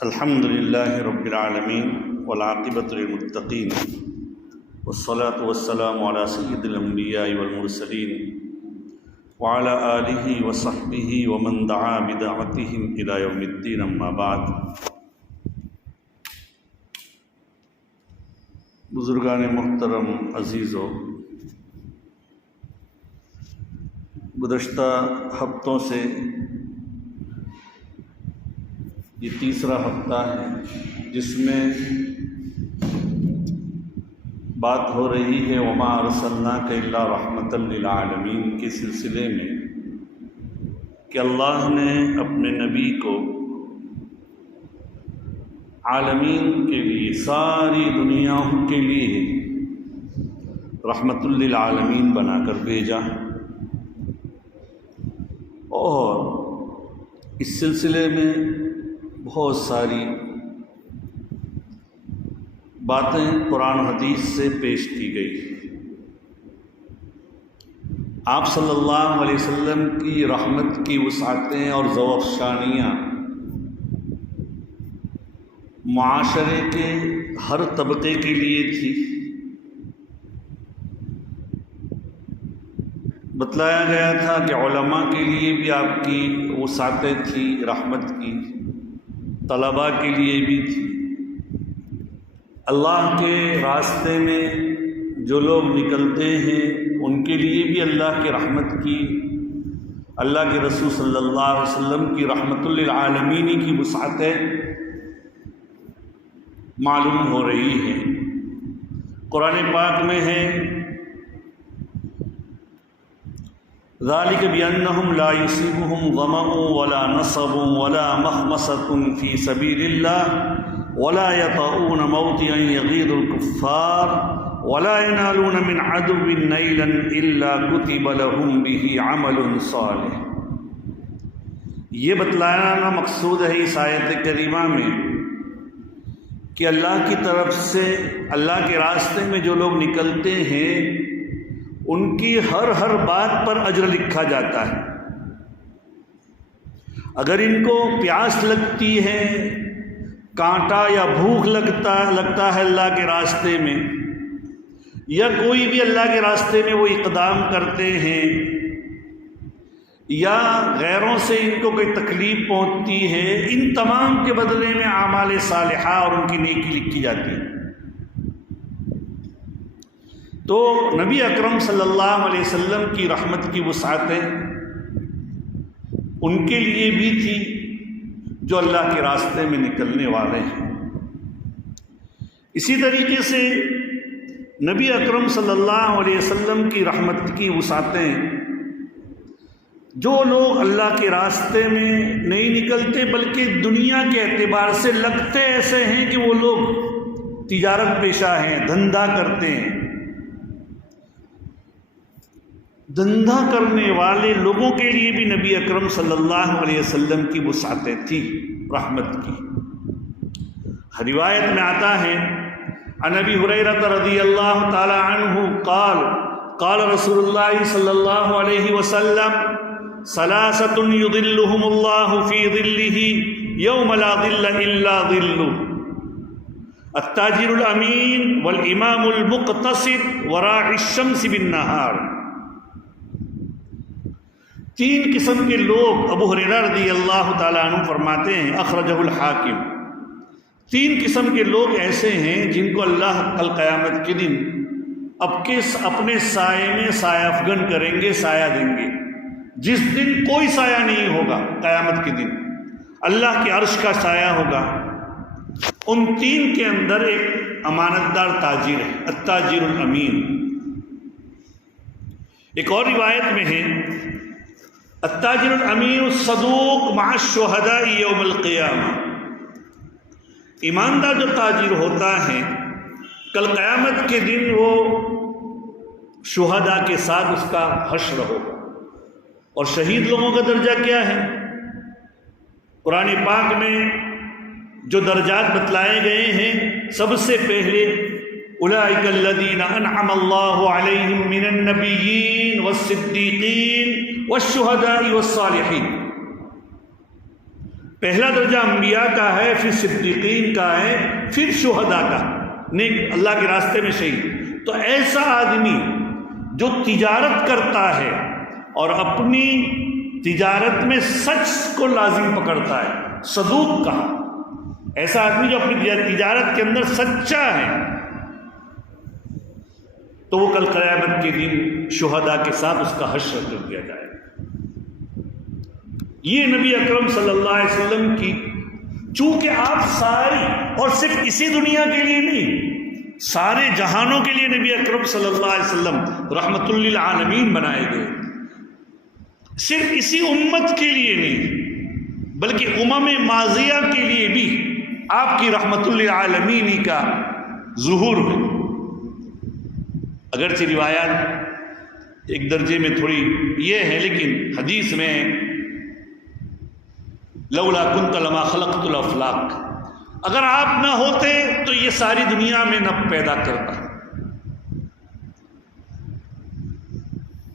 الحمد للہ رب العالمین والعاقبۃ للمتقین والصلاة والسلام علی سید الانبیاء والمرسلین وعلی آلہ وصحبہ ومن دعا بدعوتہم الی یوم الدین، اما بعد۔ بزرگان محترم، عزیزو، گزشتہ ہفتوں سے یہ تیسرا ہفتہ ہے جس میں بات ہو رہی ہے وما ارسلناک الا رحمۃ للعالمین کے سلسلے میں، کہ اللہ نے اپنے نبی کو عالمین کے لیے، ساری دنیاؤں کے لیے رحمۃ للعالمین بنا کر بھیجا، اور اس سلسلے میں بہت ساری باتیں قرآن و حدیث سے پیش کی گئی۔ آپ صلی اللہ علیہ وسلم کی رحمت کی وسعتیں اور ذوافشانیاں معاشرے کے ہر طبقے کے لیے تھی۔ بتلایا گیا تھا کہ علماء کے لیے بھی آپ کی وسعتیں تھیں رحمت کی، طلباء کے لیے بھی تھی، اللہ کے راستے میں جو لوگ نکلتے ہیں ان کے لیے بھی اللہ کی رحمت کی، اللہ کے رسول صلی اللہ علیہ وسلم کی رحمت للعالمین کی وسعتیں معلوم ہو رہی ہیں۔ قرآن پاک میں ہے ذَلِكَ بِأَنَّهُمْ لَا يُصِيبُهُمْ ظَمَأٌ وَلَا نَصَبٌ وَلَا مَخْمَصَةٌ فِي سَبِيلِ اللَّهِ وَلَا يَطَئُونَ مَوْطِئًا يَغِيظُ الْكُفَّارَ وَلَا يَنَالُونَ مِنْ عَدُوٍّ نَيْلًا إِلَّا كُتِبَ لَهُمْ بِهِ عَمَلٌ صَالِحٌ۔ یہ بتلانا مقصود ہے اس آیت کریمہ میں کہ اللہ کی طرف سے، اللہ کے راستے میں جو لوگ نکلتے ہیں ان کی ہر بات پر اجر لکھا جاتا ہے۔ اگر ان کو پیاس لگتی ہے، کانٹا یا بھوک لگتا ہے اللہ کے راستے میں، یا کوئی بھی اللہ کے راستے میں وہ اقدام کرتے ہیں، یا غیروں سے ان کو کوئی تکلیف پہنچتی ہے، ان تمام کے بدلے میں اعمال صالحہ اور ان کی نیکی لکھی جاتی ہے۔ تو نبی اکرم صلی اللہ علیہ وسلم کی رحمت کی وسعتیں ان کے لیے بھی تھی جو اللہ کے راستے میں نکلنے والے ہیں۔ اسی طریقے سے نبی اکرم صلی اللہ علیہ وسلم کی رحمت کی وسعتیں جو لوگ اللہ کے راستے میں نہیں نکلتے بلکہ دنیا کے اعتبار سے لگتے ایسے ہیں کہ وہ لوگ تجارت پیشہ ہیں، دھندا کرتے ہیں، دھندا کرنے والے لوگوں کے لیے بھی نبی اکرم صلی اللہ علیہ وسلم کی وسعتیں تھی رحمت کی۔ روایت میں آتا ہے عن ابی ہریرہ رضی اللہ تعالی عنہ قال قال رسول اللہ صلی اللہ علیہ وسلم ثلاثۃ یظلهم اللہ فی ظلہ یوم لا ظل الا ظلہ، التاجر الامین والامام المقتصد وراعی الشمس بالنہار۔ تین قسم کے لوگ، ابو ہریرہ رضی اللہ تعالیٰ عنہ فرماتے ہیں، اخرجہ الحاکم، تین قسم کے لوگ ایسے ہیں جن کو اللہ کل قیامت کے دن اپنے سائے میں سایہ افگن کریں گے، سایہ دیں گے، جس دن کوئی سایہ نہیں ہوگا، قیامت کے دن اللہ کے عرش کا سایہ ہوگا۔ ان تین کے اندر ایک امانت دار تاجر ہے، التاجر الامین۔ ایک اور روایت میں ہے التاجر الامین الصدوق مع الشہداء یوم القیامہ، ایماندار جو تاجر ہوتا ہے کل قیامت کے دن وہ شہداء کے ساتھ اس کا حشر ہوگا۔ اور شہید لوگوں کا درجہ کیا ہے؟ قرآن پاک میں جو درجات بتلائے گئے ہیں، سب سے پہلے اولئک الذین انعم اللہ علیہم من النبیین والصدیقین والشہداء والصالحین، پہلا درجہ انبیاء کا ہے، پھر صدیقین کا ہے، پھر شہداء کا، نیک اللہ کے راستے میں شہید۔ تو ایسا آدمی جو تجارت کرتا ہے اور اپنی تجارت میں سچ کو لازم پکڑتا ہے، صدوق کہا، ایسا آدمی جو اپنی تجارت کے اندر سچا ہے، تو وہ کل قیامت کے دن شہداء کے ساتھ اس کا حشر کر دیا جائے گا۔ یہ نبی اکرم صلی اللہ علیہ وسلم کی، چونکہ آپ ساری، اور صرف اسی دنیا کے لیے نہیں، سارے جہانوں کے لیے نبی اکرم صلی اللہ علیہ وسلم رحمت للعالمین بنائے گئے، صرف اسی امت کے لیے نہیں بلکہ امم ماضیہ کے لیے بھی آپ کی رحمت للعالمین کا ظہور ہے۔ اگرچہ روایات ایک درجے میں تھوڑی یہ ہے، لیکن حدیث میں لولا کنت لما خلقت الافلاق، اگر آپ نہ ہوتے تو یہ ساری دنیا میں نہ پیدا کرتا۔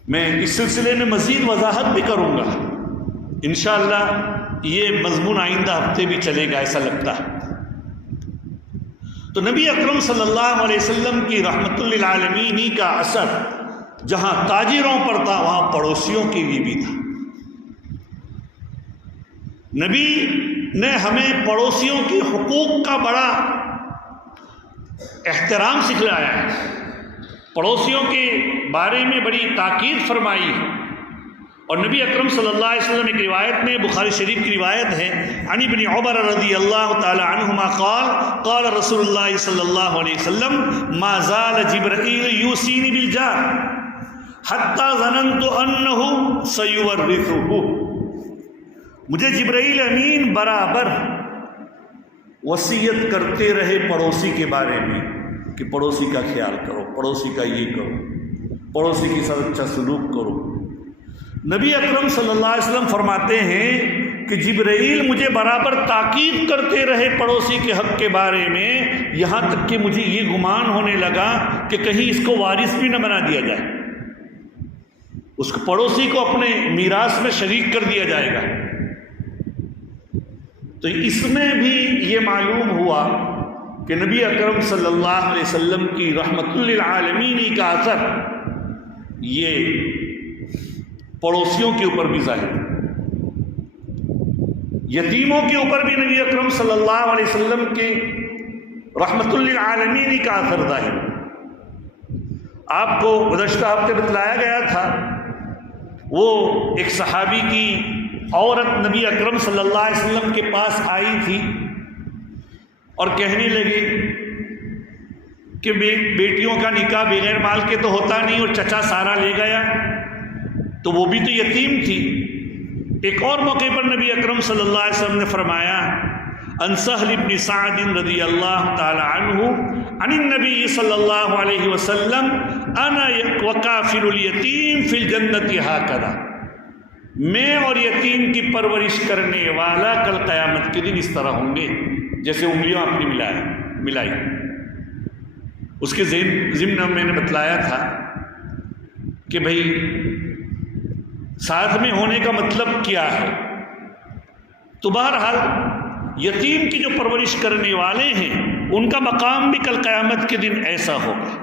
میں اس سلسلے میں مزید وضاحت بھی کروں گا انشاءاللہ، یہ مضمون آئندہ ہفتے بھی چلے گا ایسا لگتا ہے۔ تو نبی اکرم صلی اللہ علیہ وسلم کی رحمت للعالمین کا اثر جہاں تاجروں پر تھا وہاں پڑوسیوں کے لیے بھی تھا۔ نبی نے ہمیں پڑوسیوں کے حقوق کا بڑا احترام سکھلایا ہے، پڑوسیوں کے بارے میں بڑی تاکید فرمائی ہے۔ اور نبی اکرم صلی اللہ علیہ وسلم ایک روایت میں، بخاری شریف کی روایت ہے، عن ابن عمر رضی اللہ تعالی عنہما قال قال رسول اللہ صلی اللہ علیہ وسلم ما زال جبرائیل یوصینی بالجار حتی ظننت انہ سیورثہ، مجھے جبرائیل امین برابر وصیت کرتے رہے پڑوسی کے بارے میں کہ پڑوسی کا خیال کرو، پڑوسی کا یہ کرو، پڑوسی کے ساتھ اچھا سلوک کرو۔ نبی اکرم صلی اللہ علیہ وسلم فرماتے ہیں کہ جبرائیل مجھے برابر تاکید کرتے رہے پڑوسی کے حق کے بارے میں، یہاں تک کہ مجھے یہ گمان ہونے لگا کہ کہیں اس کو وارث بھی نہ بنا دیا جائے، اس کو پڑوسی کو اپنے میراث میں شریک کر دیا جائے گا۔ تو اس میں بھی یہ معلوم ہوا کہ نبی اکرم صلی اللہ علیہ وسلم کی رحمت للعالمین کا اثر یہ پڑوسیوں کے اوپر بھی ظاہر، یتیموں کے اوپر بھی نبی اکرم صلی اللہ علیہ وسلم کے رحمت للعالمین کا اثر ظاہر۔ آپ کو گزشتہ ہفتے بتلایا گیا تھا، وہ ایک صحابی کی عورت نبی اکرم صلی اللہ علیہ وسلم کے پاس آئی تھی اور کہنے لگی کہ بیٹیوں کا نکاح بغیر مال کے تو ہوتا نہیں، اور چچا سارا لے گیا، تو وہ بھی تو یتیم تھی۔ ایک اور موقع پر نبی اکرم صلی اللہ علیہ وسلم نے فرمایا ان سہل بن سعد رضی اللہ تعالی عنہ عن النبی صلی اللہ علیہ وسلم انا وکافل الیتیم فی الجنت ہکذا، میں اور یتیم کی پرورش کرنے والا کل قیامت کے دن اس طرح ہوں گے جیسے انگلیاں اپنی ملائی۔ اس کے ضمن میں نے بتلایا تھا کہ بھئی ساتھ میں ہونے کا مطلب کیا ہے۔ تو بہرحال یتیم کی جو پرورش کرنے والے ہیں ان کا مقام بھی کل قیامت کے دن ایسا ہوگا۔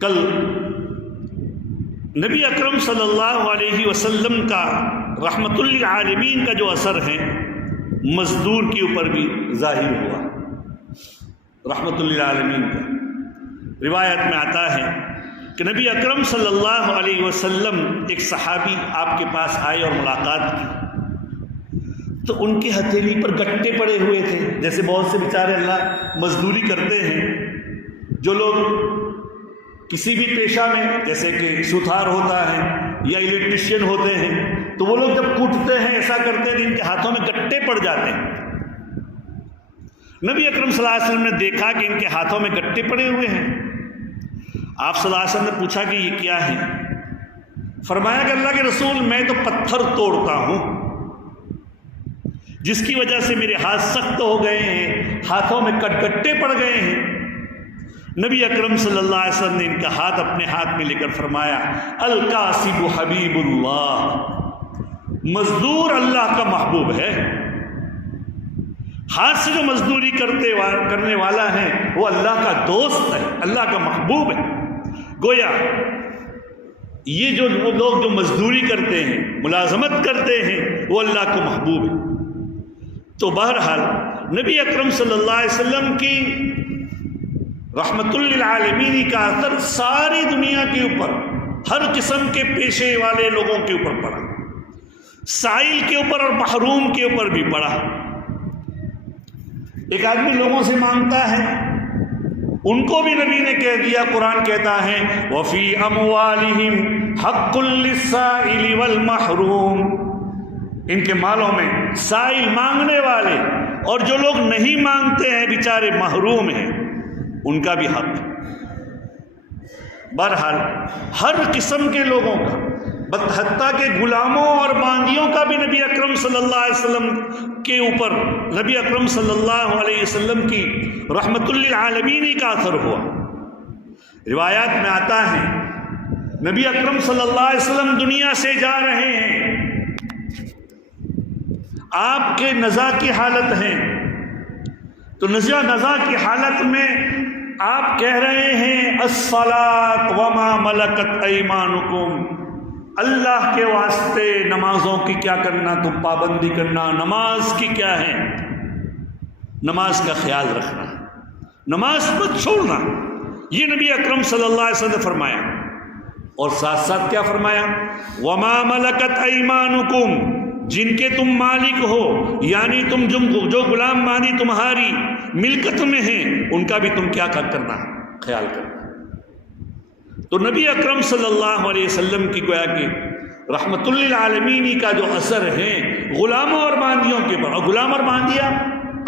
کل نبی اکرم صلی اللہ علیہ وسلم کا رحمت للعالمین کا جو اثر ہے مزدور کے اوپر بھی ظاہر ہوا، رحمت للعالمین کا۔ روایت میں آتا ہے کہ نبی اکرم صلی اللہ علیہ وسلم ایک صحابی آپ کے پاس آئے اور ملاقات کی، تو ان کی ہتھیلی پر گٹے پڑے ہوئے تھے، جیسے بہت سے بیچارے اللہ مزدوری کرتے ہیں، جو لوگ کسی بھی پیشہ میں جیسے کہ سوتھار ہوتا ہے یا الیکٹریشین ہوتے ہیں، تو وہ لوگ جب کوٹتے ہیں ایسا کرتے ہیں ان کے ہاتھوں میں گٹے پڑ جاتے ہیں۔ نبی اکرم صلی اللہ علیہ وسلم نے دیکھا کہ ان کے ہاتھوں میں گٹے پڑے ہوئے ہیں۔ آپ صلی اللہ علیہ وسلم نے پوچھا کہ یہ کیا ہے؟ فرمایا کہ اللہ کے رسول میں تو پتھر توڑتا ہوں، جس کی وجہ سے میرے ہاتھ سخت ہو گئے ہیں، ہاتھوں میں گٹے پڑ گئے ہیں۔ نبی اکرم صلی اللہ علیہ وسلم نے ان کا ہاتھ اپنے ہاتھ میں لے کر فرمایا الکاسب حبیب اللہ، مزدور اللہ کا محبوب ہے۔ ہاتھ سے جو مزدوری کرنے والا ہے وہ اللہ کا دوست ہے، اللہ کا محبوب ہے۔ گویا یہ جو لوگ جو مزدوری کرتے ہیں، ملازمت کرتے ہیں، وہ اللہ کو محبوب ہے۔ تو بہرحال نبی اکرم صلی اللہ علیہ وسلم کی رحمت للعالمین کا اثر ساری دنیا کے اوپر، ہر قسم کے پیشے والے لوگوں کے اوپر پڑا، سائل کے اوپر اور محروم کے اوپر بھی پڑا۔ ایک آدمی لوگوں سے مانگتا ہے، ان کو بھی نبی نے کہہ دیا، قرآن کہتا ہے وَفِي أَمْوَالِهِمْ حَقٌّ لِلسَّائِلِ وَالْمَحْرُومِ، ان کے مالوں میں سائل مانگنے والے اور جو لوگ نہیں مانگتے ہیں بیچارے محروم ہیں، ان کا بھی حق۔ بہرحال ہر قسم کے لوگوں کا، حتیٰ کہ غلاموں اور باندیوں کا بھی نبی اکرم صلی اللہ علیہ وسلم کے اوپر، نبی اکرم صلی اللہ علیہ وسلم کی رحمت للعالمین کا اثر ہوا۔ روایات میں آتا ہے نبی اکرم صلی اللہ علیہ وسلم دنیا سے جا رہے ہیں، آپ کے نزا کی حالت ہے، تو نزا کی حالت میں آپ کہہ رہے ہیں الصلاۃ وما ملکت ایمانکم، اللہ کے واسطے نمازوں کی کیا کرنا، تم پابندی کرنا، نماز کی کیا ہے، نماز کا خیال رکھنا، نماز مت چھوڑنا، یہ نبی اکرم صلی اللہ علیہ وسلم نے فرمایا۔ اور ساتھ ساتھ کیا فرمایا، وما ملکت ایمانکم، جن کے تم مالک ہو، یعنی تم جو غلام باندی تمہاری ملکت میں ہیں، ان کا بھی تم کیا کرنا، خیال کرنا۔ تو نبی اکرم صلی اللہ علیہ وسلم کی گویا کہ رحمت للعالمین کا جو اثر ہے غلاموں اور باندیوں کے اوپر، اور غلام اور باندیاں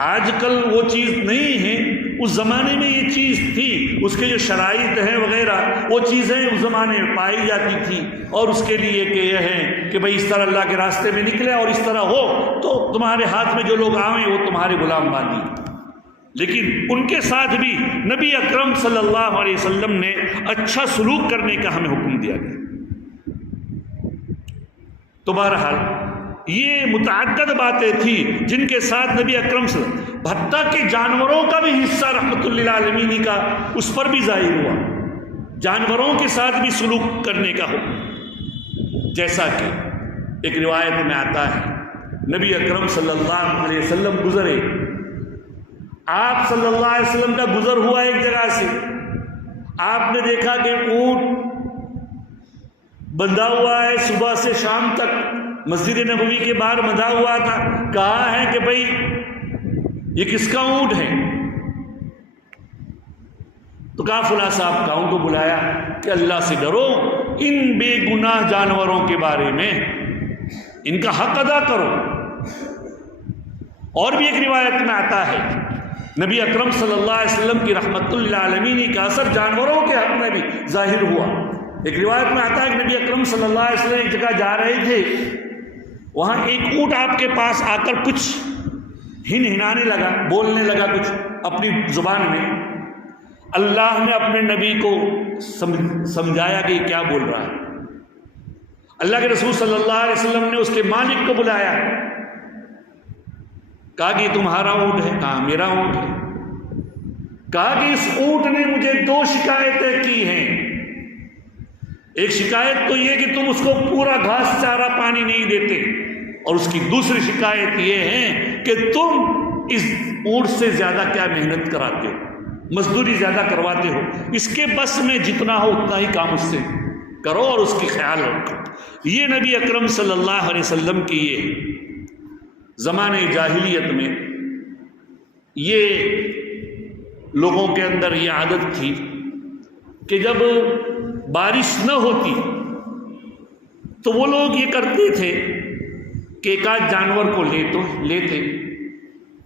آج کل وہ چیز نہیں ہے، اس زمانے میں یہ چیز تھی، اس کے جو شرائط ہیں وغیرہ وہ چیزیں اس زمانے میں پائی جاتی تھی، اور اس کے لیے کہ یہ ہے کہ بھئی اس طرح اللہ کے راستے میں نکلے اور اس طرح ہو تو تمہارے ہاتھ میں جو لوگ آئیں وہ تمہارے غلام باندی۔ لیکن ان کے ساتھ بھی نبی اکرم صلی اللہ علیہ وسلم نے اچھا سلوک کرنے کا ہمیں حکم دیا گیا۔ تو بہرحال یہ متعدد باتیں تھیں جن کے ساتھ نبی اکرم صلی اللہ علیہ وسلم، حتیٰ کہ جانوروں کا بھی حصہ رحمت للعالمین کا اس پر بھی ظاہر ہوا، جانوروں کے ساتھ بھی سلوک کرنے کا حکم۔ جیسا کہ ایک روایت میں آتا ہے نبی اکرم صلی اللہ علیہ وسلم گزرے، آپ صلی اللہ علیہ وسلم کا گزر ہوا ایک جگہ سے، آپ نے دیکھا کہ اونٹ بندھا ہوا ہے، صبح سے شام تک مسجد نبوی کے باہر بندھا ہوا تھا۔ کہا ہے کہ بھئی یہ کس کا اونٹ ہے؟ تو کہا فلاں صاحب کا۔ ان کو بلایا کہ اللہ سے ڈرو، ان بے گناہ جانوروں کے بارے میں ان کا حق ادا کرو۔ اور بھی ایک روایت میں آتا ہے نبی اکرم صلی اللہ علیہ وسلم کی رحمت للعالمین کا اثر جانوروں کے حق میں بھی ظاہر ہوا۔ ایک روایت میں آتا ہے کہ نبی اکرم صلی اللہ علیہ وسلم ایک جگہ جا رہے تھے، وہاں ایک اونٹ آپ کے پاس آ کر کچھ ہنہنانے لگا، بولنے لگا کچھ اپنی زبان میں۔ اللہ نے اپنے نبی کو سمجھایا کہ یہ کیا بول رہا ہے۔ اللہ کے رسول صلی اللہ علیہ وسلم نے اس کے مالک کو بلایا، کہا کہ یہ تمہارا اونٹ ہے؟ کہا میرا اونٹ ہے۔ کہا کہ اس اونٹ نے مجھے 2 شکایتیں کی ہیں، ایک شکایت تو یہ کہ تم اس کو پورا گھاس چارہ پانی نہیں دیتے، اور اس کی دوسری شکایت یہ ہے کہ تم اس اونٹ سے زیادہ کیا محنت کراتے ہو، مزدوری زیادہ کرواتے ہو، اس کے بس میں جتنا ہو اتنا ہی کام اس سے کرو اور اس کی خیال رکھو۔ یہ نبی اکرم صلی اللہ علیہ وسلم کی یہ زمانے جاہلیت میں یہ لوگوں کے اندر یہ عادت تھی کہ جب بارش نہ ہوتی تو وہ لوگ یہ کرتے تھے کہ ایک آدھ جانور کو لیتے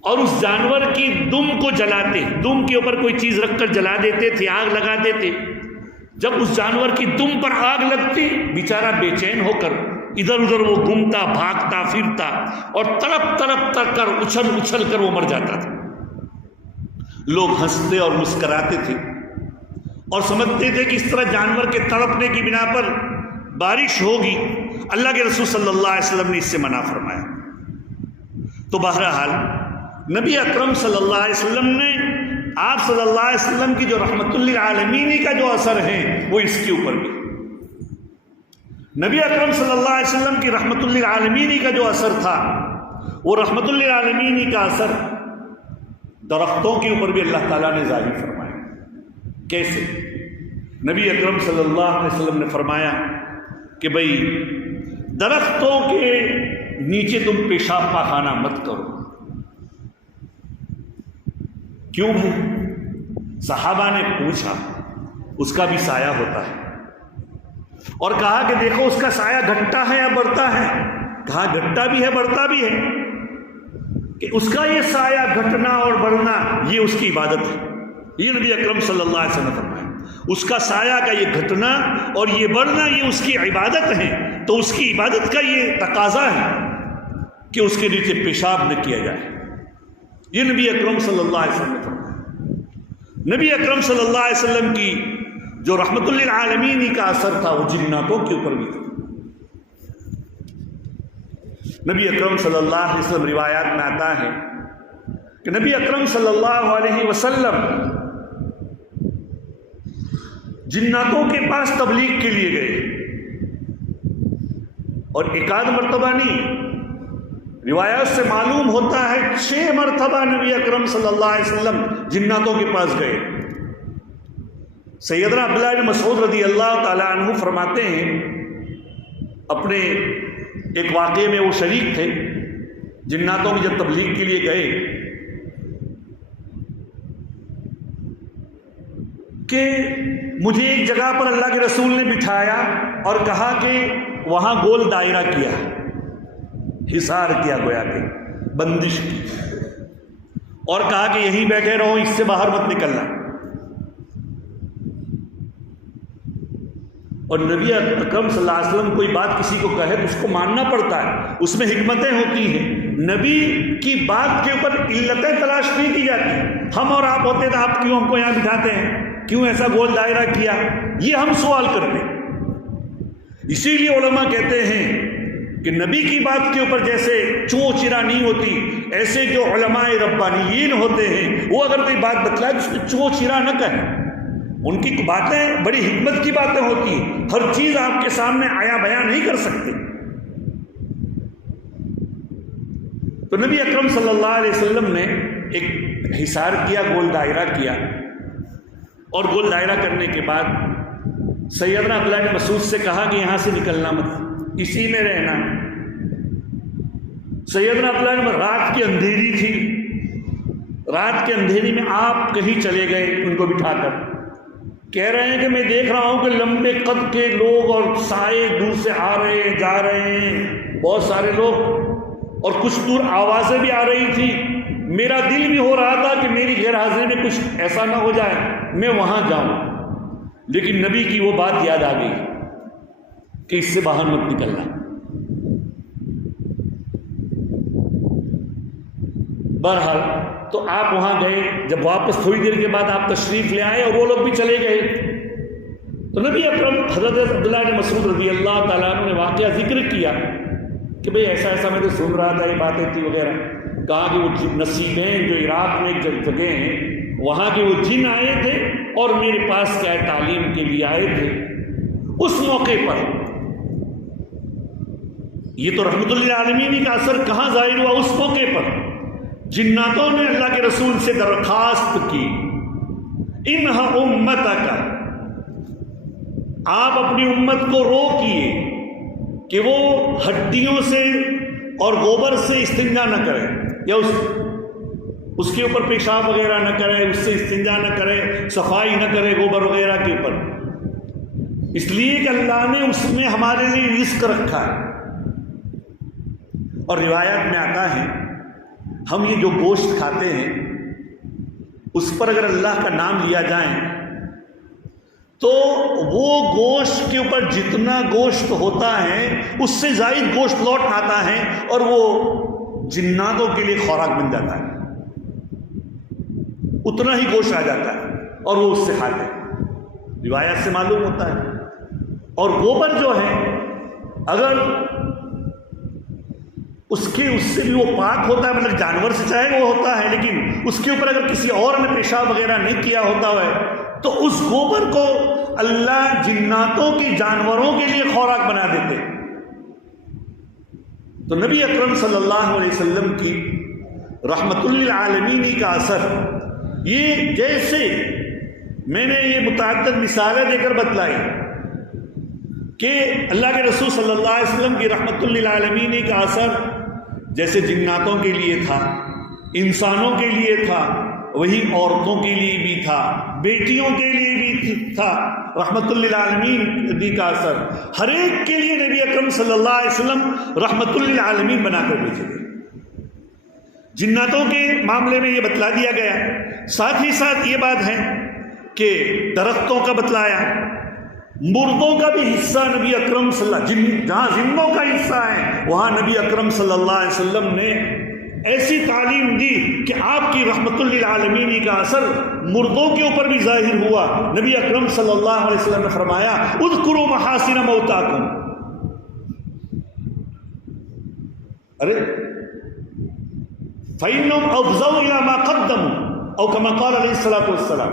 اور اس جانور کی دم کو جلاتے، دم کے اوپر کوئی چیز رکھ کر جلا دیتے تھے، آگ لگا دیتے۔ جب اس جانور کی دم پر آگ لگتی، بیچارہ بے چین ہو کر ادھر ادھر وہ گھومتا، بھاگتا پھرتا اور تڑپ کر اچھل کر وہ مر جاتا تھا۔ لوگ ہنستے اور مسکراتے تھے اور سمجھتے تھے کہ اس طرح جانور کے تڑپنے کی بنا پر بارش ہوگی، اللہ کے رسول صلی اللہ علیہ وسلم نے اس سے منع فرمایا۔ تو بہرحال نبی اکرم صلی اللہ علیہ وسلم نے آپ صلی اللہ علیہ وسلم کی جو رحمت للعالمین کا جو اثر ہے وہ اس کے اوپر بھی، نبی اکرم صلی اللہ علیہ وسلم کی رحمت للعالمین کا جو اثر تھا وہ رحمت للعالمین کا اثر درختوں کے اوپر بھی اللہ تعالیٰ نے ظاہر فرمایا۔ کیسے؟ نبی اکرم صلی اللہ علیہ وسلم نے فرمایا کہ بھئی درختوں کے نیچے تم پیشاب پاخانہ مت کرو۔ کیوں بھائی؟ صحابہ نے پوچھا، اس کا بھی سایہ ہوتا ہے، اور کہا کہ دیکھو اس کا سایہ گھٹتا ہے یا بڑھتا ہے؟ کہا گھٹتا بھی ہے بڑھتا بھی ہے، کہ اس کا یہ سایہ گھٹنا اور بڑھنا یہ اس کی عبادت ہے۔ یہ نبی اکرم صلی اللہ علیہ وسلم نے فرمایا اس کا سایہ کا یہ گھٹنا اور یہ بڑھنا یہ اس کی عبادت ہے، تو اس کی عبادت کا یہ تقاضا ہے کہ اس کے نیچے پیشاب نہ کیا جائے۔ یہ نبی اکرم صلی اللہ علیہ وسلم نے فرمایا۔ نبی اکرم صلی اللہ علیہ وسلم کی جو رحمت للعالمین کا اثر تھا وہ جناتوں کے اوپر بھی تھا۔ نبی اکرم صلی اللہ علیہ وسلم روایات میں آتا ہے کہ نبی اکرم صلی اللہ علیہ وسلم جناتوں کے پاس تبلیغ کے لیے گئے، اور ایک آدھ مرتبہ نہیں، روایات سے معلوم ہوتا ہے 6 مرتبہ نبی اکرم صلی اللہ علیہ وسلم جناتوں کے پاس گئے۔ سیدنا عبداللہ بن مسعود رضی اللہ تعالیٰ عنہ فرماتے ہیں اپنے ایک واقعے میں وہ شریک تھے، جناتوں کی جب تبلیغ کے لیے گئے کہ مجھے ایک جگہ پر اللہ کے رسول نے بٹھایا اور کہا کہ وہاں گول دائرہ کیا، حصار کیا، گویا کہ بندش کی، اور کہا کہ یہیں بیٹھے رہو، اس سے باہر مت نکلنا۔ اور نبی اکرم صلی اللہ علیہ وسلم کوئی بات کسی کو کہے تو اس کو ماننا پڑتا ہے، اس میں حکمتیں ہوتی ہیں۔ نبی کی بات کے اوپر علتیں تلاش نہیں کی جاتی۔ ہم اور آپ ہوتے تو آپ کیوں ہم کو یہاں بٹھاتے ہیں، کیوں ایسا گول دائرہ کیا، یہ ہم سوال کرتے ہیں۔ اسی لیے علماء کہتے ہیں کہ نبی کی بات کے اوپر جیسے چون چرا نہیں ہوتی، ایسے جو علماء ربانیین ہوتے ہیں وہ اگر کوئی بات بتلائے تو اس میں چون چرا نہ کہیں، ان کی باتیں بڑی حکمت کی باتیں ہوتی ہیں، ہر چیز آپ کے سامنے آیا بیان نہیں کر سکتے۔ تو نبی اکرم صلی اللہ علیہ وسلم نے ایک حصار کیا، گول دائرہ کیا، اور گول دائرہ کرنے کے بعد سیدنا عبداللہ بن مسعود سے کہا کہ یہاں سے نکلنا مت، اسی میں رہنا۔ سیدنا عبداللہ بن، رات کی اندھیری تھی، رات کے اندھیری میں آپ کہیں چلے گئے ان کو بٹھا کر، کہہ رہے ہیں کہ میں دیکھ رہا ہوں کہ لمبے قد کے لوگ اور سائے دور سے آ رہے ہیں جا رہے ہیں، بہت سارے لوگ، اور کچھ دور آوازیں بھی آ رہی تھی۔ میرا دل بھی ہو رہا تھا کہ میری غیر حاضری میں کچھ ایسا نہ ہو جائے میں وہاں جاؤں، لیکن نبی کی وہ بات یاد آ گئی کہ اس سے باہر مت نکلنا۔ بہرحال تو آپ وہاں گئے، جب واپس تھوڑی دیر کے بعد آپ تشریف لے آئے اور وہ لوگ بھی چلے گئے، تو نبی اکرم حضرت عبداللہ بن مسعود رضی اللہ تعالیٰ عنہ نے واقعہ ذکر کیا کہ بھئی ایسا ایسا میں تو سن رہا تھا، یہ باتیں تھی وغیرہ۔ کہا کہ وہ نصیبین جو عراق میں ایک جگہ ہیں وہاں کے وہ جن آئے تھے اور میرے پاس کیا ہے تعلیم کے لیے آئے تھے۔ اس موقع پر یہ تو رحمت للعالمین کا اثر کہاں ظاہر ہوا؟ اس موقع پر جناتوں نے اللہ کے رسول سے درخواست کی، انہا امتک، آپ اپنی امت کو روکیے کہ وہ ہڈیوں سے اور گوبر سے استنجا نہ کرے، یا اس کے اوپر پیشاب وغیرہ نہ کرے، اس سے استنجا نہ کرے، صفائی نہ کرے گوبر وغیرہ کے اوپر، اس لیے کہ اللہ نے اس میں ہمارے لیے رزق رکھا ہے۔ اور روایات میں آتا ہے ہم یہ جو گوشت کھاتے ہیں اس پر اگر اللہ کا نام لیا جائے تو وہ گوشت کے اوپر جتنا گوشت ہوتا ہے اس سے زائد گوشت لوٹ آتا ہے اور وہ جناتوں کے لیے خوراک بن جاتا ہے، اتنا ہی گوشت آ جاتا ہے اور وہ اس سے کھاتے ہیں۔ روایت سے معلوم ہوتا ہے. اور گوبر جو ہے اگر اس سے بھی وہ پاک ہوتا ہے، مطلب جانور سے چاہے وہ ہوتا ہے، لیکن اس کے اوپر اگر کسی اور نے پیشاب وغیرہ نہیں کیا ہوتا ہے تو اس گوبر کو اللہ جناتوں کی جانوروں کے لیے خوراک بنا دیتے. تو نبی اکرم صلی اللہ علیہ وسلم کی رحمت للعالمین کا اثر یہ، جیسے میں نے یہ متعدد مثالیں دے کر بتلائی کہ اللہ کے رسول صلی اللہ علیہ وسلم کی رحمت للعالمین کا اثر جیسے جناتوں کے لیے تھا، انسانوں کے لیے تھا، وہی عورتوں کے لیے بھی تھا، بیٹیوں کے لیے بھی تھا. رحمت للعالمین کا اثر ہر ایک کے لیے نبی اکرم صلی اللہ علیہ وسلم رحمت للعالمین بنا کر بھیجے گئے. جناتوں کے معاملے میں یہ بتلا دیا گیا، ساتھ ہی ساتھ یہ بات ہے کہ درختوں کا بتلایا، مردوں کا بھی حصہ نبی اکرم صلی اللہ علیہ وسلم، جہاں زندوں کا حصہ ہے وہاں نبی اکرم صلی اللہ علیہ وسلم نے ایسی تعلیم دی کہ آپ کی رحمت للعالمین کا اثر مردوں کے اوپر بھی ظاہر ہوا. نبی اکرم صلی اللہ علیہ وسلم نے فرمایا اذکروا محاسن موتاکم، فإنهم أفضوا إلى ما قدموا أو كما قال علیہ الصلوۃ والسلام،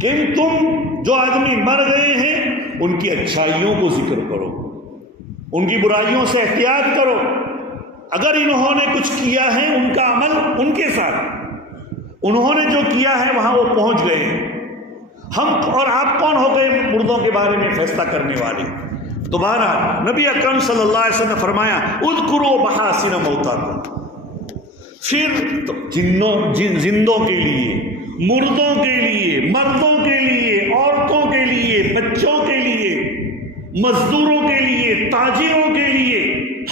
کہ تم جو آدمی مر گئے ہیں ان کی اچھائیوں کو ذکر کرو، ان کی برائیوں سے احتیاط کرو. اگر انہوں نے کچھ کیا ہے ان کا عمل ان کے ساتھ، انہوں نے جو کیا ہے وہاں وہ پہنچ گئے ہیں، ہم اور آپ کون ہو گئے مردوں کے بارے میں فیصلہ کرنے والے. تو بہرحال نبی اکرم صلی اللہ علیہ وسلم نے فرمایا اذکروا محاسن موتاکم. پھر زندوں کے لیے، مردوں کے لیے، مردوں کے لیے، عورتوں کے لیے، بچوں کے لیے، مزدوروں کے لیے، تاجروں کے لیے،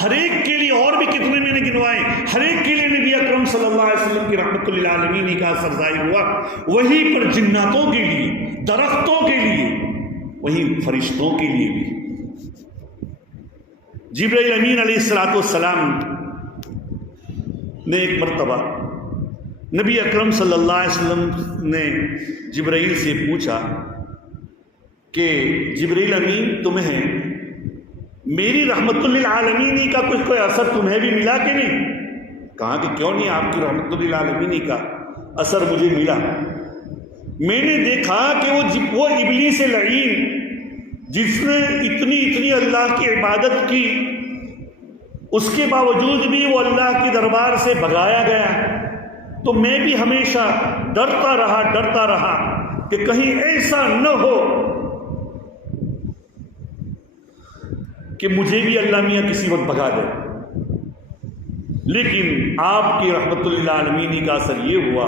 ہر ایک کے لیے، اور بھی کتنے میں نے گنوائے، ہر ایک کے لیے نبی اکرم صلی اللہ علیہ وسلم کی رحمت للعالمین کا اثر ظاہر ہوا. وہیں پر جناتوں کے لیے، درختوں کے لیے، وہیں فرشتوں کے لیے بھی. جبرائیل امین علیہ الصلوۃ والسلام نے ایک مرتبہ نبی اکرم صلی اللہ علیہ وسلم نے جبرائیل سے پوچھا کہ جبرائیل امین تمہیں میری رحمت للعالمین کا کوئی اثر تمہیں بھی ملا کہ نہیں؟ کہا کہ کیوں نہیں، آپ کی رحمت للعالمین کا اثر مجھے ملا. میں نے دیکھا کہ وہ ابلیس لعین جس نے اتنی اللہ کی عبادت کی، اس کے باوجود بھی وہ اللہ کے دربار سے بھگایا گیا. تو میں بھی ہمیشہ ڈرتا رہا کہ کہیں ایسا نہ ہو کہ مجھے بھی اللہ میاں کسی وقت بھگا دے. لیکن آپ کی رحمت للعالمین کا اثر یہ ہوا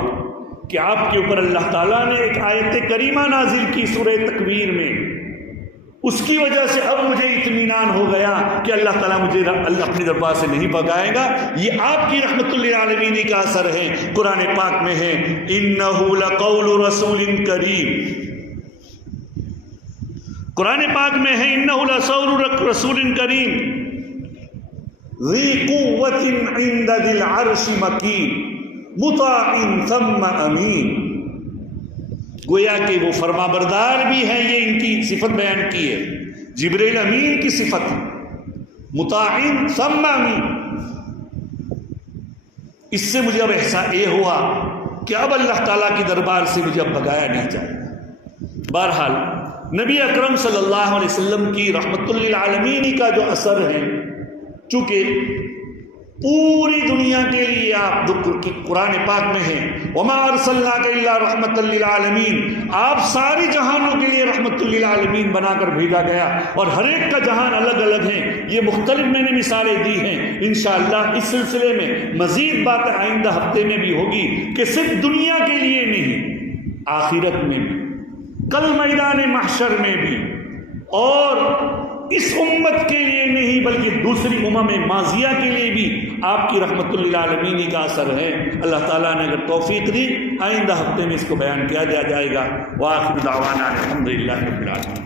کہ آپ کے اوپر اللہ تعالیٰ نے ایک آیت کریمہ نازل کی سورہ تکویر میں. اس کی وجہ سے اب مجھے اطمینان ہو گیا کہ اللہ تعالیٰ مجھے اپنے دربار سے نہیں بھگائے گا. یہ آپ کی رحمت للعالمین کا اثر ہے. قرآن پاک میں ہے انہ لقول رسول کریم، قرآن پاک میں ہے انہ لقول رسول کریم ذی قوت عند ذی العرش مکین مطاع ثم امین. گویا کہ وہ فرما بردار بھی ہیں، یہ ان کی صفت بیان کی ہے. جبرائیل امین کی صفت مطاع ثم امین. اس سے مجھے اب احساس یہ ہوا کہ اب اللہ تعالیٰ کی دربار سے مجھے اب بھگایا نہیں جائے گا. بہرحال نبی اکرم صلی اللہ علیہ وسلم کی رحمت للعالمین کا جو اثر ہے، چونکہ پوری دنیا کے لیے آپ قرآن پاک میں ہیں وما ارسلناک الا رحمت للعالمین، آپ ساری جہانوں کے لیے رحمت للعالمین بنا کر بھیجا گیا. اور ہر ایک کا جہان الگ الگ ہے. یہ مختلف میں نے مثالیں دی ہیں. انشاءاللہ اس سلسلے میں مزید باتیں آئندہ ہفتے میں بھی ہوگی کہ صرف دنیا کے لیے نہیں، آخرت میں بھی، کل میدان محشر میں بھی، اور اس امت کے لیے نہیں بلکہ دوسری امم ماضیہ کے لیے بھی آپ کی رحمت للعالمین کا اثر ہے. اللہ تعالیٰ نے اگر توفیق دی آئندہ ہفتے میں اس کو بیان کیا جائے گا. وآخر دعوانا الحمدللہ رب العالمین.